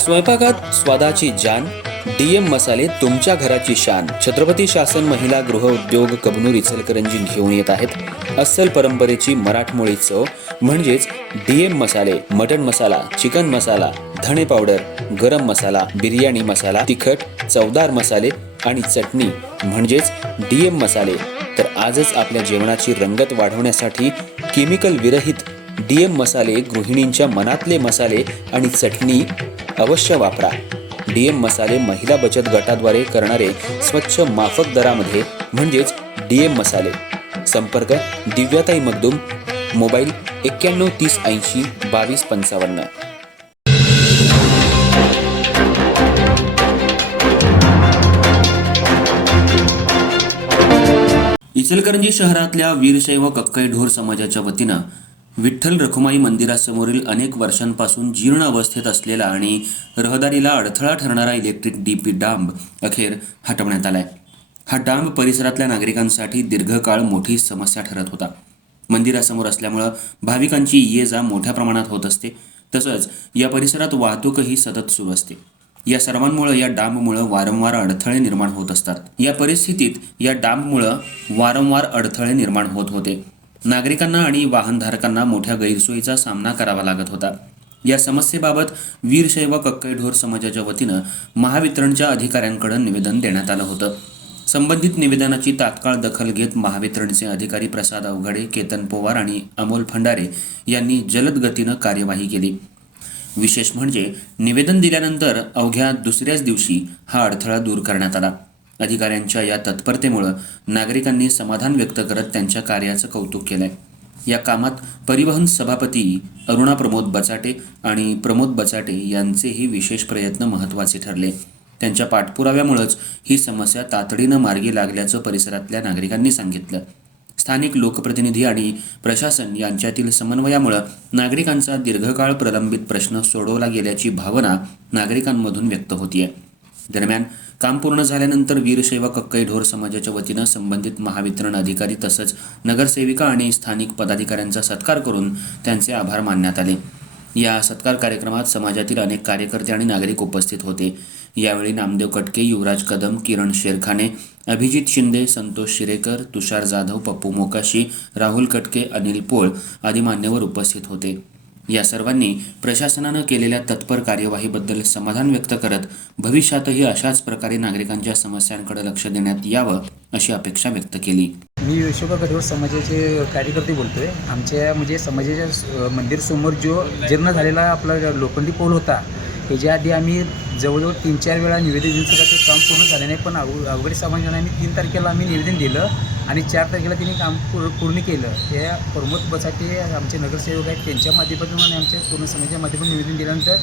स्वयंपाकात स्वादाची जान, डीएम मसाले तुमच्या घराची शान. छत्रपती शासन महिला गृह उद्योग कबनूर इचलकरंजी घेऊन येत आहेत अस्सल परंपरेची मराठमोळी चव म्हणजेच डीएम मसाले. मटन मसाला, चिकन मसाला, धणे पावडर, गरम मसाला, बिर्याणी मसाला, तिखट चवदार मसाले आणि चटणी म्हणजेच डीएम मसाले. तर आजच आपल्या जेवणाची रंगत वाढवण्यासाठी केमिकल विरहित डीएम मसाले, गृहिणींच्या मनातले मसाले आणि चटणी अवश्य वापरा. डीएम मसाले महिला बचत गटाद्वारे करणारे स्वच्छ माफक दरामध्ये म्हणजेच डीएम मसाले. संपर्क दिव्याताई मगदूम, मोबाईल 91 30 80 22 55. इचलकरंजी शहरातल्या वीरशैव कक्कई ढोर समाजाच्या वतीनं विठ्ठल रखुमाई मंदिरासमोरील अनेक वर्षांपासून जीर्ण अवस्थेत असलेला आणि रहदारीला अडथळा ठरणारा इलेक्ट्रिक डीपी डांब अखेर हटवण्यात आलाय. हा डांब परिसरातल्या नागरिकांसाठी दीर्घकाळ मोठी समस्या ठरत होता. मंदिरासमोर असल्यामुळं भाविकांची ये जा मोठ्या प्रमाणात होत असते. तसंच या परिसरात वाहतूकही सतत सुरू असते. या सर्वांमुळे या डांबमुळे वारंवार अडथळे निर्माण होत असतात. या परिस्थितीत या डांबमुळे वारंवार अडथळे निर्माण होत होते. नागरिकांना आणि वाहनधारकांना मोठ्या गैरसोयीचा सामना करावा लागत होता. या समस्येबाबत वीरशैव कक्कई ढोर समाजाच्या वतीनं महावितरणच्या अधिकाऱ्यांकडे निवेदन देण्यात आलं होतं. संबंधित निवेदनाची तात्काळ दखल घेत महावितरणचे अधिकारी प्रसाद अवघडे, केतन पोवार आणि अमोल फंडारे यांनी जलद गतीनं कार्यवाही केली. विशेष म्हणजे निवेदन दिल्यानंतर अवघ्या दुसऱ्याच दिवशी हा अडथळा दूर करण्यात आला. अधिकाऱ्यांच्या या तत्परतेमुळे नागरिकांनी समाधान व्यक्त करत त्यांच्या कार्याचं कौतुक केलंय. या कामात परिवहन सभापती अरुणा प्रमोद बचाटे आणि प्रमोद बचाटे यांचेही विशेष प्रयत्न महत्त्वाचे ठरले. त्यांच्या पाठपुराव्यामुळेच ही समस्या तातडीनं मार्गी लागल्याचं परिसरातल्या नागरिकांनी सांगितलं. स्थानिक लोकप्रतिनिधी आणि प्रशासन यांच्यातील समन्वयामुळे नागरिकांचा दीर्घकाळ प्रलंबित प्रश्न सोडवला गेल्याची भावना नागरिकांमधून व्यक्त होतीये. दरम्यान काम पूर्ण झाल्यानंतर वीरशैव कक्कई ढोर समाजाच्या वतीनं संबंधित महावितरण अधिकारी तसंच नगरसेविका आणि स्थानिक पदाधिकाऱ्यांचा सत्कार करून त्यांचे आभार मानण्यात आले. या सत्कार कार्यक्रमात समाजातील अनेक कार्यकर्ते आणि नागरिक उपस्थित होते. यावेळी नामदेव कटके, युवराज कदम, किरण शेरखाने, अभिजित शिंदे, संतोष शिरेकर, तुषार जाधव, पप्पू मोकाशी, राहुल कटके, अनिल पोळ आदी मान्यवर उपस्थित होते. या सर्वांनी प्रशासनानं केलेल्या तत्पर कार्यवाहीबद्दल समाधान व्यक्त करत भविष्यातही अशाच प्रकारे नागरिकांच्या समस्यांकडे लक्ष देण्यात यावं अशी अपेक्षा व्यक्त केली. मी वीरशैव कक्कई ढोर समाजाचे कार्यकर्ते बोलतोय. आमच्या म्हणजे समाजाच्या मंदिर समोर जो जीर्ण झालेला आपला लोखंडी पूल होता, त्याच्या आधी आम्ही जवळजवळ 3-4 वेळा निवेदन देऊन सुद्धा ते काम पूर्ण झाले नाही. पण अवघडे समाजाने आम्ही 3 तारखेला आम्ही निवेदन दिलं आणि 4 तारखेला त्यांनी काम पूर्ण केलं. त्या प्रमोद बचाटे आमचे नगरसेवक आहेत, त्यांच्या माध्यमातून आणि आमच्या पूर्ण समाजाच्या माध्यमातून निवेदन दिल्यानंतर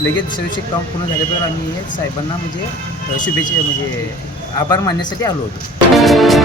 लगेच दुसऱ्या दिवशी काम पूर्ण झाल्याबरोबर आम्ही साहेबांना म्हणजे शुभेच्छा म्हणजे आभार मानण्यासाठी आलो होतो.